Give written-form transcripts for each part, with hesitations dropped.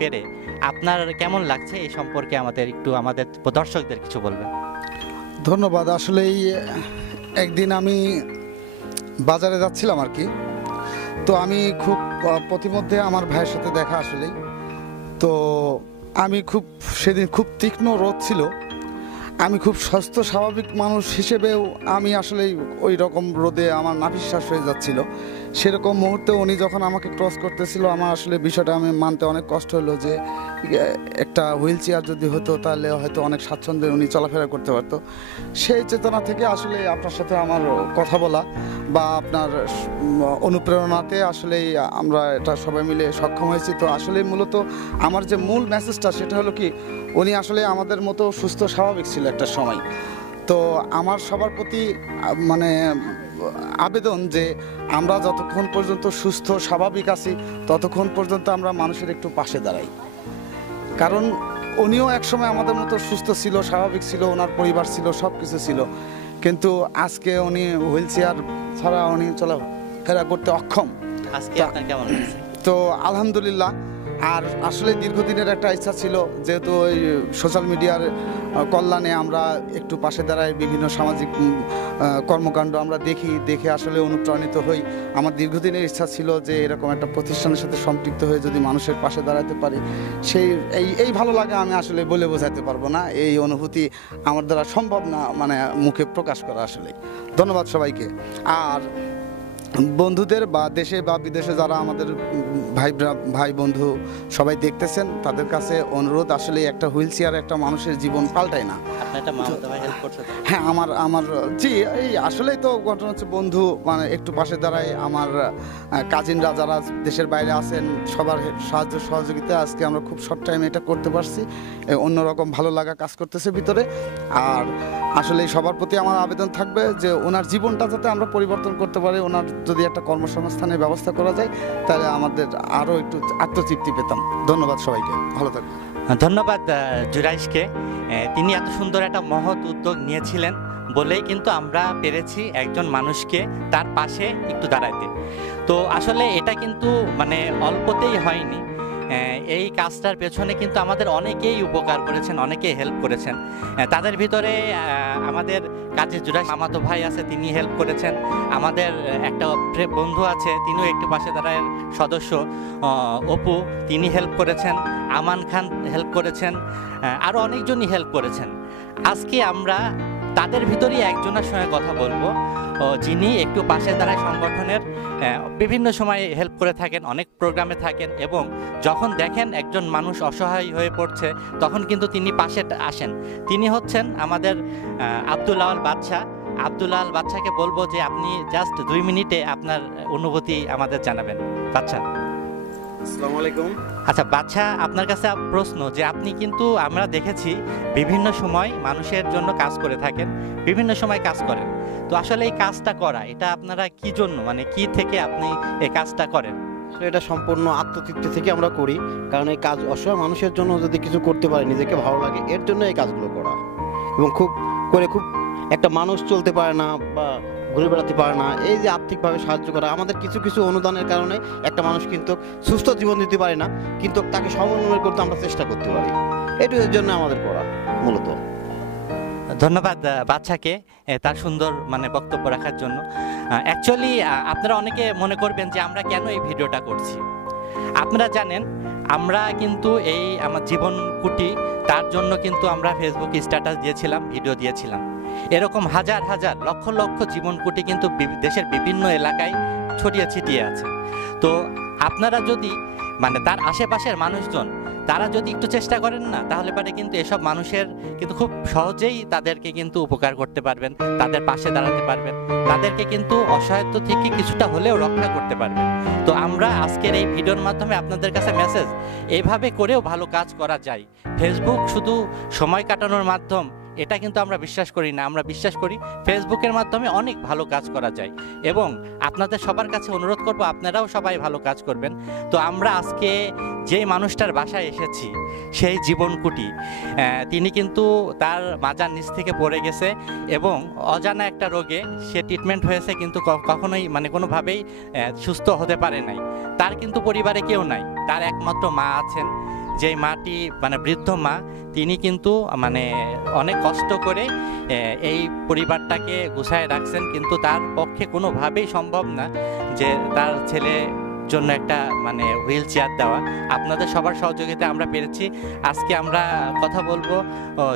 পেরে আপনার কেমন লাগছে এই সম্পর্কে আমাদের দর্শকদের কিছু বলবেন। ধন্যবাদ। আসলেই একদিন আমি বাজারে যাচ্ছিলাম আর কি, তো আমি খুব প্রতিমধ্যে আমার ভাইয়ের সাথে দেখা আসলেই, তো আমি সেদিন খুব তীক্ষ্ণ রোদ ছিল। আমি খুব সুস্থ স্বাভাবিক মানুষ হিসেবেও আমি আসলে ওই রকম রোদে আমার নাভিশ্বাস হয়ে যাচ্ছিল। সেরকম মুহূর্তে উনি যখন আমাকে ক্রস করতেছিল, আমার আসলে বিষয়টা আমি মানতে অনেক কষ্ট হলো যে একটা হুইল চেয়ার যদি হতো তাহলে হয়তো অনেক স্বাচ্ছন্দ্যে উনি চলাফেরা করতে পারতো। সেই চেতনা থেকে আসলে আপনার সাথে আমার কথা বলা বা আপনার অনুপ্রেরণাতে আসলেই আমরা এটা সবাই মিলে সক্ষম হয়েছি। তো আসলে মূলত আমার যে মূল মেসেজটা সেটা হলো কি, উনি আসলে আমাদের মতো সুস্থ স্বাভাবিক ছিল একটা সময়। তো আমার সবার প্রতি মানে আবেদন যে আমরা যতক্ষণ পর্যন্ত সুস্থ স্বাভাবিক আছি ততক্ষণ পর্যন্ত আমরা মানুষের একটু পাশে দাঁড়াই। কারণ উনিও একসময় আমাদের মতো সুস্থ ছিল, স্বাভাবিক ছিল, ওনার পরিবার ছিল, সব কিছু ছিল, কিন্তু আজকে উনি হুইল চেয়ার ছাড়া উনি চলাফেরা করতে অক্ষম। আজকে আপনার কেমন লাগছে? তো আলহামদুলিল্লাহ। আর আসলে দীর্ঘদিনের একটা ইচ্ছা ছিল, যেহেতু ওই সোশ্যাল মিডিয়ার কল্যাণে আমরা একটু পাশে দাঁড়াই, বিভিন্ন সামাজিক কর্মকাণ্ড আমরা দেখে আসলে অনুপ্রাণিত হই। আমার দীর্ঘদিনের ইচ্ছা ছিল যে এরকম একটা প্রতিষ্ঠানের সাথে সম্পৃক্ত হয়ে যদি মানুষের পাশে দাঁড়াতে পারি, এই ভালো লাগে আমি আসলে বলে বোঝাতে পারবো না। এই অনুভূতি আমার দ্বারা সম্ভব না মানে মুখে প্রকাশ করা। আসলে ধন্যবাদ সবাইকে। আর বন্ধুদের বা দেশে বা বিদেশে যারা আমাদের ভাই বন্ধু সবাই দেখতেছেন, তাদের কাছে অনুরোধ, আসলে একটা হুইল চেয়ার একটা মানুষের জীবন পাল্টায় না। হ্যাঁ, আমার জি, এই আসলেই তো ঘটনা হচ্ছে, বন্ধু মানে একটু পাশে দাঁড়ায়। আমার কাজিনরা যারা দেশের বাইরে আছেন, সবার সাহায্য সহযোগিতা আজকে আমরা খুব শর্ট টাইমে এটা করতে পারছি। অন্যরকম ভালো লাগা কাজ করতেছে ভিতরে। আর আসলে সবার প্রতি আমার আবেদন থাকবে যে ওনার জীবনটা যাতে আমরা পরিবর্তন করতে পারি, ওনার যদি একটা কর্মসংস্থানের ব্যবস্থা করা যায় তাহলে আমাদের আরও একটু আত্মতৃপ্তি পেতাম। ধন্যবাদ সবাইকে, ভালো থাকবেন। ধন্যবাদ জুরাইশকে। তিনি এত সুন্দর একটা মহৎ উদ্যোগ নিয়েছিলেন বলেই কিন্তু আমরা পেরেছি একজন মানুষকে তার পাশে একটু দাঁড়াতে। তো আসলে এটা কিন্তু মানে অল্পতেই হয়নি। এই কাজটার পেছনে কিন্তু আমাদের অনেকেই উপকার করেছেন, অনেকেই হেল্প করেছেন। তাদের ভিতরে আমাদের কাজে জুরাইশ মামাতো ভাই আছে, তিনি হেল্প করেছেন। আমাদের একটা বন্ধু আছে, তিনিও একটু পাশে দাঁড়ায় সদস্য, অপু, তিনি হেল্প করেছেন। আমান খান হেল্প করেছেন, আরও অনেকজনই হেল্প করেছেন। আজকে আমরা তাদের ভিতরেই একজনের সঙ্গে কথা বলবো, যিনি একটু পাশে দাঁড়ায় সংগঠনের বিভিন্ন সময় হেল্প করে থাকেন, অনেক প্রোগ্রামে থাকেন, এবং যখন দেখেন একজন মানুষ অসহায় হয়ে পড়ছে তখন কিন্তু তিনি পাশে আসেন। তিনি হচ্ছেন আমাদের আব্দুল আওয়াল বাদশা। আব্দুল আওয়াল বাদশাকে বলবো যে আপনি জাস্ট 2 মিনিটে আপনার অনুভূতি আমাদের জানাবেন। বাদশা। আসসালামু আলাইকুম। আচ্ছা বাদশা, আপনার কাছে প্রশ্ন যে আপনি কিন্তু আমরা দেখেছি বিভিন্ন সময় মানুষের জন্য কাজ করে থাকেন, বিভিন্ন সময় কাজ করেন। তো আসলে এই কাজটা করা, এটা আপনারা কি জন্য, মানে কি থেকে আপনি এই কাজটা করেন? এটা সম্পূর্ণ আত্মতৃপ্তি থেকে আমরা করি, কারণ এই কাজ অসহায় মানুষের জন্য যদি কিছু করতে পারে, নিজেকে ভালো লাগে, এর জন্য এই কাজগুলো করা। এবং খুব একটা মানুষ চলতে পারে না বা ঘুরে বেড়াতে পারে না, এই যে আর্থিকভাবে সাহায্য করা, আমাদের কিছু অনুদানের কারণে একটা মানুষ কিন্তু সুস্থ জীবন দিতে পারে না, কিন্তু তাকে সমন্বয় করতে আমরা চেষ্টা করতে পারি। এর জন্য আমাদের করা মূলত। ধন্যবাদ বাদশাকে তার সুন্দর মানে বক্তব্য রাখার জন্য। অ্যাকচুয়ালি আপনারা অনেকে মনে করবেন যে আমরা কেন এই ভিডিওটা করছি। আপনারা জানেন আমরা কিন্তু এই আমার জীবন কুটি, তার জন্য কিন্তু আমরা ফেসবুকে স্ট্যাটাস দিয়েছিলাম, ভিডিও দিয়েছিলাম। এরকম হাজার হাজার লক্ষ লক্ষ জীবন কুটি কিন্তু দেশের বিভিন্ন এলাকায় ছড়িয়ে ছিটিয়ে আছে। তো আপনারা যদি মানে তার আশেপাশের মানুষজন তারা যদি একটু চেষ্টা করেন না, তাহলে পারে কিন্তু এসব মানুষের কিন্তু খুব সহজেই তাদেরকে কিন্তু উপকার করতে পারবেন, তাদের পাশে দাঁড়াতে পারবেন, তাদেরকে কিন্তু অসহায়ত্ব থেকে কিছুটা হলেও রক্ষা করতে পারবেন। তো আমরা আজকের এই ভিডিওর মাধ্যমে আপনাদের কাছে মেসেজ, এইভাবে করেও ভালো কাজ করা যায়। ফেসবুক শুধু সময় কাটানোর মাধ্যম, এটা কিন্তু আমরা বিশ্বাস করি না। আমরা বিশ্বাস করি ফেসবুকের মাধ্যমে অনেক ভালো কাজ করা যায়, এবং আপনাদের সবার কাছে অনুরোধ করব আপনারাও সবাই ভালো কাজ করবেন। তো আমরা আজকে যেই মানুষটার বাসায় এসেছি, সেই জীবন কুটি, তিনি কিন্তু তার মাজার নিচ থেকে পড়ে গেছে এবং অজানা একটা রোগে সে ট্রিটমেন্ট হয়েছে, কিন্তু কখনোই মানে কোনোভাবেই সুস্থ হতে পারে নাই। তার কিন্তু পরিবারে কেউ নাই, তার একমাত্র মা আছেন, যে মাটি মানে বৃদ্ধ মা, তিনি কিন্তু মানে অনেক কষ্ট করে এই পরিবারটাকে গুছায় রাখছেন, কিন্তু তার পক্ষে কোনোভাবেই সম্ভব না যে তার ছেলে জন্য একটা মানে হুইল চেয়ার দেওয়া। আপনাদের সবার সহযোগিতা আমরা পেরেছি। আজকে আমরা কথা বলবো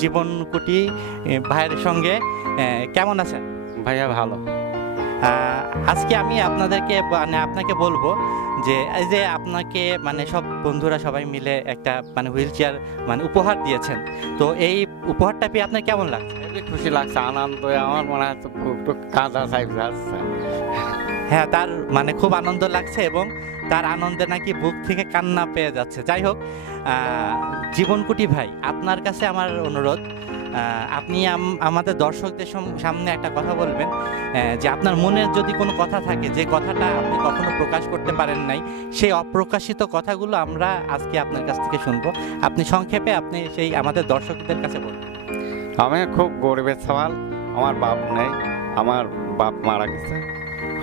জীবন কুটি ভাইয়ের সঙ্গে। কেমন আছেন ভাইয়া? ভালো। আজকে আমি আপনাকে বলবো যে এই যে আপনাকে মানে সব বন্ধুরা সবাই মিলে একটা মানে হুইল চেয়ার মানে উপহার দিয়েছেন, তো এই উপহারটা পেয়ে আপনার কেমন লাগছে? খুবই খুশি লাগছে, আনন্দ। আমার মনে হয় খুব কাঁদা চাইছে আসছে। হ্যাঁ, তার মানে খুব আনন্দ লাগছে এবং তার আনন্দে নাকি বুক থেকে কান্না পেয়ে যাচ্ছে। যাই হোক, জীবনকুটি ভাই, আপনার কাছে আমার অনুরোধ, আপনি আমাদের দর্শকদের সামনে একটা কথা বলবেন, যে আপনার মনের যদি কোনো কথা থাকে, যে কথাটা আপনি কখনো প্রকাশ করতে পারেন নাই, সেই অপ্রকাশিত কথাগুলো আমরা আজকে আপনার কাছ থেকে শুনবো। আপনি সংক্ষেপে আপনি সেই আমাদের দর্শকদের কাছে বলবেন। আমি খুব গরিবের সওয়াল, আমার বাপ নেই, আমার বাপ মারা গেছে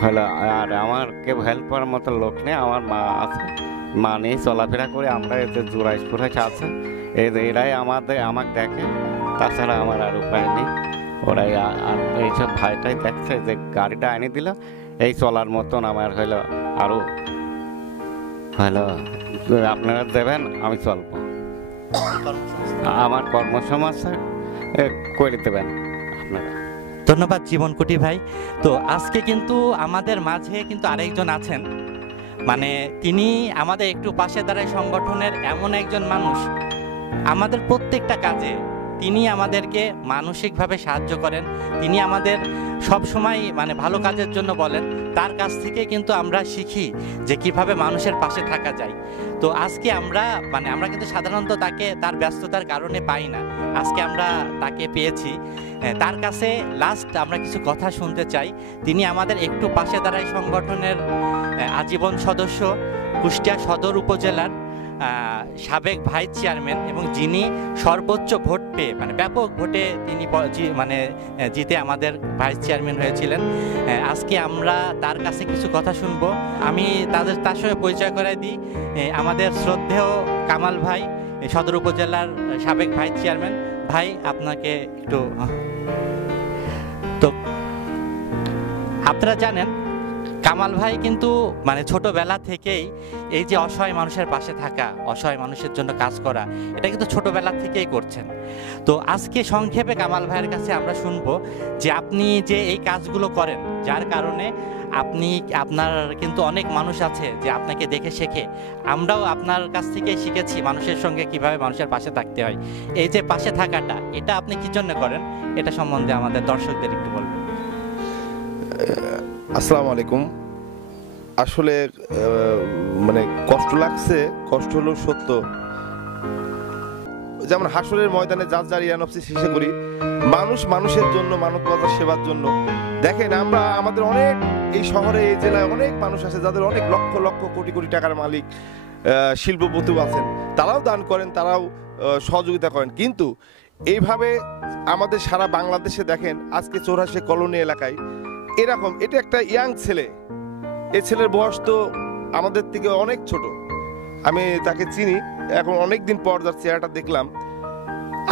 হলো, আর আমার কেউ হেল্প করার মতো লোক নেই। আমার মা আছে, মা নিয়ে চলাফেরা করে আমরা এতে জোড়াইশপুর হয়েছে আছে, এরাই আমাকে দেখে, তাছাড়া আমার আর উপায় নেই। ওরাই আর এইসব ভাইটাই দেখছে যে গাড়িটা এনে দিল, এই চলার মতন আমার হইলো আরও হলো আপনারা দেবেন, আমি চলবো। আমার কর্মসংস্থান করে দেবেন আপনারা। ধন্যবাদ জীবনকুটি ভাই। তো আজকে কিন্তু আমাদের মাঝে কিন্তু আরেকজন আছেন, মানে তিনি আমাদের একটু পাশে দাঁড়ায় সংগঠনের এমন একজন মানুষ, আমাদের প্রত্যেকটা কাজে তিনি আমাদেরকে মানসিকভাবে সাহায্য করেন, তিনি আমাদের সব সময় মানে ভালো কাজের জন্য বলেন। তার কাছ থেকে কিন্তু আমরা শিখি যে কিভাবে মানুষের পাশে থাকা যায়। তো আজকে আমরা কিন্তু সাধারণত তাকে তার ব্যস্ততার কারণে পাই না, আজকে আমরা তাকে পেয়েছি। তার কাছে লাস্ট আমরা কিছু কথা শুনতে চাই। তিনি আমাদের একটু পাশে দাঁড়ায় সংগঠনের আজীবন সদস্য, কুষ্টিয়া সদর উপজেলার সাবেক ভাইস চেয়ারম্যান, এবং যিনি সর্বোচ্চ ভোট পেয়ে মানে ব্যাপক ভোটে তিনি জিতে আমাদের ভাইস চেয়ারম্যান হয়েছিলেন। আজকে আমরা তার কাছে কিছু কথা শুনবো। আমি তার সঙ্গে পরিচয় করাই দিই। আমাদের শ্রদ্ধেয় কামাল ভাই, সদর উপজেলার সাবেক ভাইস চেয়ারম্যান। ভাই, আপনাকে একটু, তো আপনারা জানেন কামাল ভাই কিন্তু মানে ছোটবেলা থেকেই এই যে অসহায় মানুষের পাশে থাকা, অসহায় মানুষের জন্য কাজ করা, এটা কিন্তু ছোটবেলা থেকেই করছেন। তো আজকে সংক্ষেপে কামাল ভাইয়ের কাছে আমরা শুনবো যে আপনি যে এই কাজগুলো করেন, যার কারণে আপনার কিন্তু অনেক মানুষ আছে যে আপনাকে দেখে শেখে। আমরাও আপনার কাছ থেকেই শিখেছি মানুষের সঙ্গে কিভাবে মানুষের পাশে থাকতে হয়। এই যে পাশে থাকাটা, এটা আপনি কি জন্য করেন, এটা সম্বন্ধে আমাদের দর্শকদের একটু বলবেন। আসসালামু আলাইকুম। আসলে মানে কষ্ট লাগছে, কষ্ট হলো সত্য। যেমন হাসরের ময়দানে যার যার ইয়ানফসি শেষে করি, মানুষ মানুষের জন্য, মানবতার সেবার জন্য। দেখেন, আমরা আমাদের অনেক এই শহরে, এই জেলায় অনেক মানুষ আছে যাদের অনেক লক্ষ লক্ষ কোটি কোটি টাকার মালিক, শিল্পপতি আছেন, তারাও দান করেন, তারাও সহযোগিতা করেন। কিন্তু এইভাবে আমাদের সারা বাংলাদেশে দেখেন, আজকে চৌরাশি কলোনি এলাকায় এরকম, এটা একটা ইয়াং ছেলে, এই ছেলের বয়স তো আমাদের থেকে অনেক ছোট, আমি তাকে চিনি, এখন অনেক দিন পর যার চেহারাটা দেখলাম।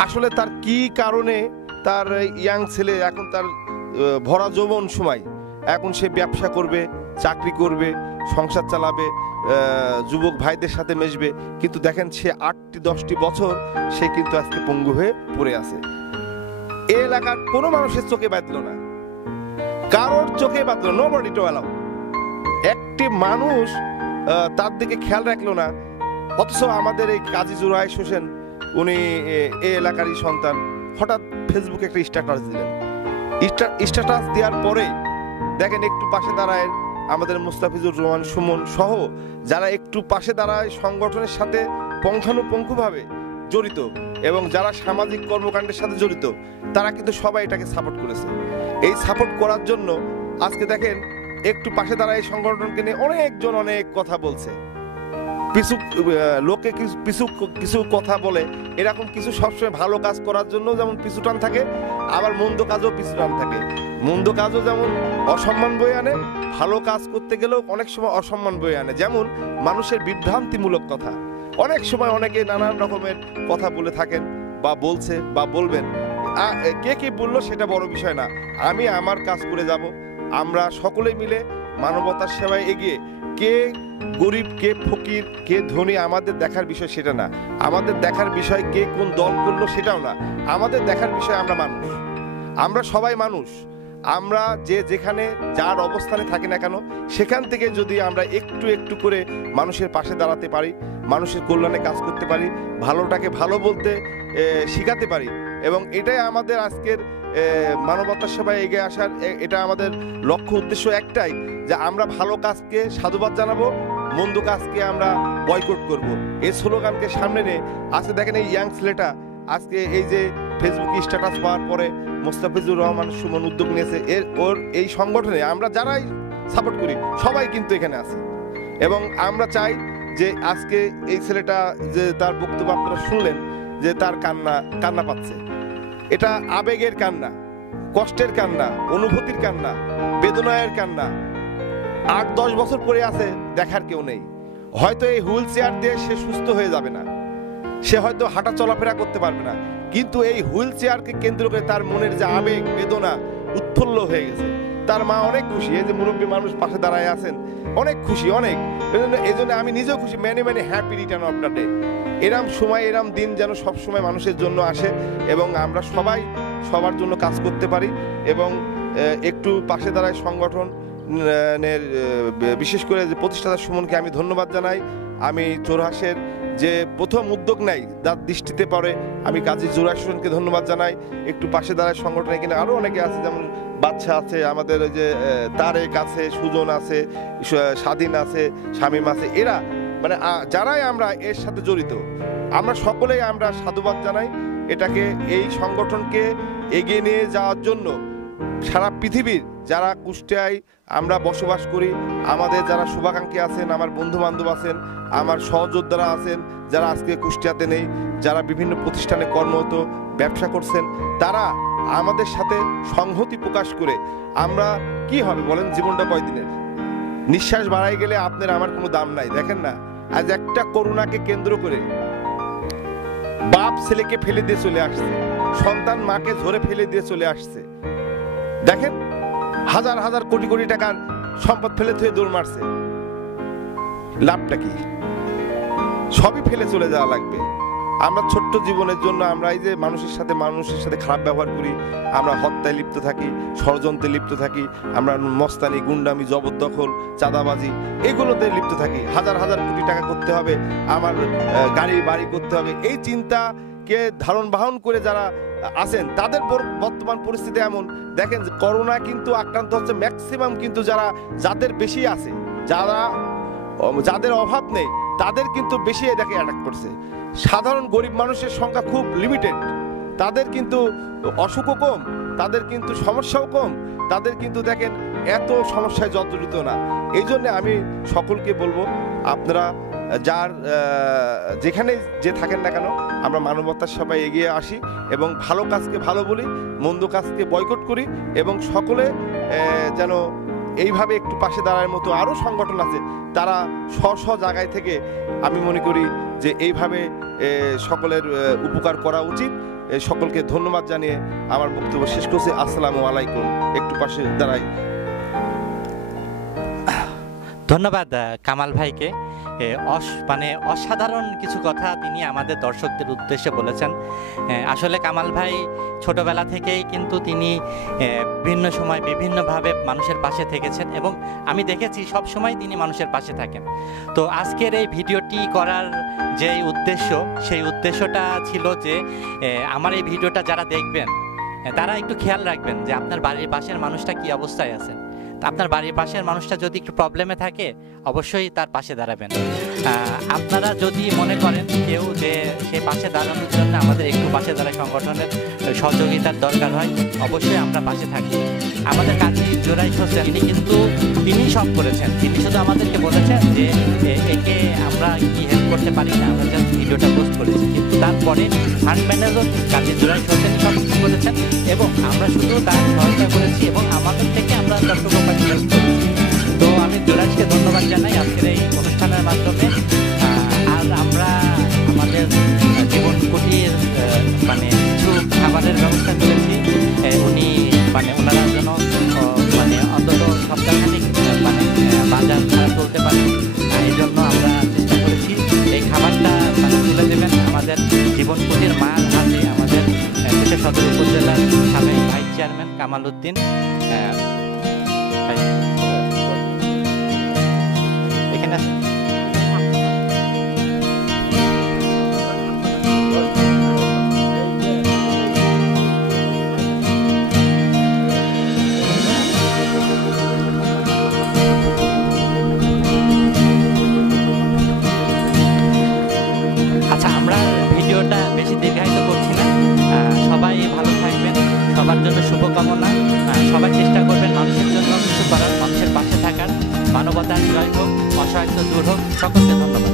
আসলে তার কি কারণে তার ইয়াং ছেলে এখন তার ভরা যৌবন সময়, এখন সে ব্যবসা করবে, চাকরি করবে, সংসার চালাবে, যুবক ভাইদের সাথে মিশবে, কিন্তু দেখেন সে 8-10 বছর সে কিন্তু আজকে পঙ্গু হয়ে পড়ে আছে। এই এলাকার কোনো মানুষের চোখে বাঁধল না, কারোর চোখে বাঁধল, নোবডি টু অ্যালাউ। একটি মানুষ তার দিকে খেয়াল রাখলো না। অথচ আমাদের এই কাজী জুরাইশ হোসেন, উনি এই এলাকারই সন্তান, হঠাৎ ফেসবুকে একটা স্ট্যাটাস দিলেন। স্ট্যাটাস দেওয়ার পরে দেখেন একটু পাশে দাঁড়ায় আমাদের মুস্তাফিজুর রহমান সুমন সহ যারা একটু পাশে দাঁড়ায়, সংগঠনের সাথে পুঙ্খানুপুঙ্খভাবে জড়িত এবং যারা সামাজিক কর্মকাণ্ডের সাথে জড়িত, তারা কিন্তু সবাই এটাকে সাপোর্ট করেছে। এই সাপোর্ট করার জন্য আজকে দেখেন একটু পাশে দাঁড়ায় সংগঠনকে নিয়ে অনেকজন অনেক কথা বলছে, কিছু লোকে কিছু কথা বলে। এরকম কিছু সবসময় ভালো কাজ করার জন্য যেমন পিছুটান থাকে, আবার মন্দ কাজও পিছুটান থাকে। মন্দ কাজও যেমন অসম্মান বয়ে আনে, ভালো কাজ করতে গেলেও অনেক সময় অসম্মান বয়ে আনে। যেমন মানুষের বিভ্রান্তিমূলক কথা, অনেক সময় অনেকে নানান রকমের কথা বলে থাকেন বা বলছে বা বলবেন, কে কি বললো সেটা বড় বিষয় না। আমি আমার কাজ করে যাব। আমরা সকলে মিলে মানবতার সেবায় এগিয়ে, কে গরিব কে ফকির কে ধনী আমাদের দেখার বিষয় সেটা না। আমাদের দেখার বিষয় কে কোন দল করলো সেটাও না। আমাদের দেখার বিষয় আমরা মানুষ, আমরা সবাই মানুষ। আমরা যে যেখানে যার অবস্থানে থাকি না কেন, সেখান থেকে যদি আমরা একটু একটু করে মানুষের পাশে দাঁড়াতে পারি, মানুষের কল্যাণে কাজ করতে পারি, ভালোটাকে ভালো বলতে শিখাতে পারি, এবং এটাই আমাদের আজকের মানবতার সেবায় এগিয়ে আসার এটা আমাদের লক্ষ্য উদ্দেশ্য একটাই, যে আমরা ভালো কাজকে সাধুবাদ জানাবো, মন্দ কাজকে আমরা বয়কট করব। এই স্লোগানকে সামনে নিয়ে আজকে দেখেন এই ইয়াং ছেলেটা আজকে এই যে ফেসবুকে স্ট্যাটাস পাওয়ার পরে মোস্তাফিজুর রহমান সুমন উদ্যোগ নিয়েছে, ওর এই সংগঠনে আমরা যারাই সাপোর্ট করি সবাই কিন্তু এখানে আছে। এবং আমরা চাই যে আজকে এই ছেলেটা যে তার বক্তব্য আপনারা শুনলেন, যে তার কান্না পাচ্ছে, এটা আবেগের কান্না, কষ্টের কান্না, অনুভূতির কান্না, বেদনায়ের কান্না। 8-10 বছর পরে আছে, দেখার কেউ নেই। হয়তো এই হুইল চেয়ার দিয়ে সে সুস্থ হয়ে যাবে না, সে হয়তো হাঁটা চলাফেরা করতে পারবে না, কিন্তু এই হুইল চেয়ারকে কেন্দ্র করে তার মনের যে আবেগ বেদনা উৎফুল্ল হয়ে গেছে। তার মা অনেক খুশি, এই যে মুরব্বী মানুষ পাশে দাঁড়ায় আছেন, অনেক খুশি, অনেক। এই জন্য আমি নিজেও খুশি। Many happy return of the day. এরম সময় এরম দিন যেন সব সময় মানুষের জন্য আসে, এবং আমরা সবাই সবার জন্য কাজ করতে পারি, এবং একটু পাশে দাঁড়ায় সংগঠন বিশেষ করে যে প্রতিষ্ঠাতা সুমনকে আমি ধন্যবাদ জানাই। আমি চোরহাসের যে প্রথম উদ্যোগ নেয় যার দৃষ্টিতে পড়ে, আমি কাজী জোরাস হোসেনকে ধন্যবাদ জানাই। একটু পাশে দাঁড়ায় সংগঠন, এখানে আরও অনেকে আছে, যেমন বাচ্চা আছে, আমাদের ওই যে তারেক আছে, সুজন আছে, স্বাধীন আছে, শামীম আছে, এরা মানে যারাই আমরা এর সাথে জড়িত, আমরা সকলেই আমরা সাধুবাদ জানাই। এটাকে এই সংগঠনকে এগিয়ে নিয়ে যাওয়ার জন্য সারা পৃথিবীর যারা কুষ্টিয়ায় আমরা বসবাস করি, আমাদের যারা শুভাকাঙ্ক্ষী আছেন, আমার বন্ধু বান্ধব আছেন, আমার সহযোদ্ধারা আছেন, যারা আজকে কুষ্টিয়াতে নেই, যারা বিভিন্ন প্রতিষ্ঠানে কর্মরত ব্যবসা করছেন, তারা আমাদের সাথে সংহতি প্রকাশ করে আমরা কি হবে বলেন, জীবনটা কয়দিনের, নিঃশ্বাস বাড়াই গেলে আপনার আমার কোনো দাম নাই। দেখেন না, আজ একটা করোনাকে কেন্দ্র করে বাপ ছেলেকে ফেলে দিয়ে চলে আসছে, সন্তান মাকে ধরে ফেলে দিয়ে চলে আসছে। দেখেন হাজার হাজার কোটি কোটি টাকার সম্পদ ফেলে থুয়ে দৌড় মারছে, লাভটা কি? সবই ফেলে চলে যাওয়া লাগবে। আমরা ছোট্ট জীবনের জন্য আমরা এই যে মানুষের সাথে খারাপ ব্যবহার করি, আমরা হত্যায় লিপ্ত থাকি, ষড়যন্ত্রে লিপ্ত থাকি, আমরা মস্তানি, গুন্ডামি, জবরদখল, চাঁদাবাজি এগুলোতে লিপ্ত থাকি। হাজার হাজার কোটি টাকা করতে হবে, আমার গাড়ি বাড়ি করতে হবে, এই চিন্তাকে ধারণ বাহন করে যারা আছেন তাদের বর্তমান পরিস্থিতি এমন। দেখেন করোনা কিন্তু আক্রান্ত হচ্ছে ম্যাক্সিমাম কিন্তু যাদের বেশি আছে, যাদের অভাব নেই তাদের কিন্তু বেশি এটাকে অ্যাটাক করছে। সাধারণ গরিব মানুষের সংখ্যা খুব লিমিটেড, তাদের কিন্তু অসুখও কম, তাদের কিন্তু সমস্যাও কম, তাদের কিন্তু দেখেন এত সমস্যায় জর্জরিত না। এই জন্য আমি সকলকে বলবো, আপনারা যার যেখানে যে থাকেন না কেন, আমরা মানবতার সেবায় এগিয়ে আসি এবং ভালো কাজকে ভালো বলি, মন্দ কাজকে বয়কট করি, এবং সকলে যেন এইভাবে একটু পাশে দাঁড়ার মতো আরও সংগঠন আছে, তারা স্ব জায়গায় থেকে আমি মনে করি যে এইভাবে সকলের উপকার করা উচিত। সকলকে ধন্যবাদ জানিয়ে আমার বক্তব্য শেষ করছি। আসসালামু আলাইকুম। একটু পাশে দাঁড়াই। ধন্যবাদ কামাল ভাইকে। মানে অসাধারণ কিছু কথা তিনি আমাদের দর্শকদের উদ্দেশ্যে বলেছেন। আসলে কামাল ভাই ছোটবেলা থেকেই কিন্তু তিনি বিভিন্ন সময় বিভিন্নভাবে মানুষের পাশে থেকেছেন, এবং আমি দেখেছি সব সময় তিনি মানুষের পাশে থাকেন। তো আজকের এই ভিডিওটি করার যে উদ্দেশ্য, সেই উদ্দেশ্যটা ছিল যে আমার এই ভিডিওটা যারা দেখবেন তারা একটু খেয়াল রাখবেন যে আপনার বাড়ির পাশের মানুষটা কি অবস্থায় আছেন। আপনার বাড়ির পাশের মানুষটা যদি একটু প্রবলেমে থাকে অবশ্যই তার পাশে দাঁড়াবেন। আপনারা যদি মনে করেন কেউ যে সে পাশে দাঁড়ানোর জন্য আমাদের একটু পাশে দাঁড়ায় সংগঠনের সহযোগিতার দরকার হয়, অবশ্যই আমরা পাশে থাকি। আমাদের কাজী জোরাইশ হোসেন তিনি সব করেছেন। তিনি শুধু আমাদেরকে বলেছেন যে একে আমরা কি হেল্প করতে পারি না, আমরা জাস্ট ভিডিওটা পোস্ট করেছি, কিন্তু তারপরে ফান্ড ম্যানেজার কাজী জোরাইশ হোসেন সব কিছু করেছেন, এবং আমরা শুধু তার সহায়তা করেছি এবং আমাদের থেকে আমরা যতটুকু হেল্প করেছি। তো আমি জোরাইশকে ধন্যবাদ জানাই আজকের এই অনুষ্ঠানের মাধ্যমে। আর আমরা কুটির মানে কিছু খাবারের ব্যবস্থা করেছি। উনি মানে ওনারা যেন মানে অন্তত সপ্তাহখানিক মানে বাজার ছাড়া চলতে পারে, এই জন্য আমরা চেষ্টা করেছি। এই খাবারটা মানে তুলে দেবেন আমাদের জীবন কুটির মার হাতে, আমাদের কুষ্টিয়া সদর উপজেলার সাবেক ভাইস চেয়ারম্যান কামাল উদ্দিন। এখানে আছে। আচ্ছা, আমরা ভিডিওটা বেশি দীর্ঘায়িত করছি না। সবাই ভালো থাকবেন, সবার জন্য শুভকামনা। সবাই চেষ্টা করবেন মানুষের জন্য কিছু করার, মানুষের পাশে থাকার। মানবতার জয় হোক, অসহায়ত্ব দূর হোক। সকলকে ধন্যবাদ।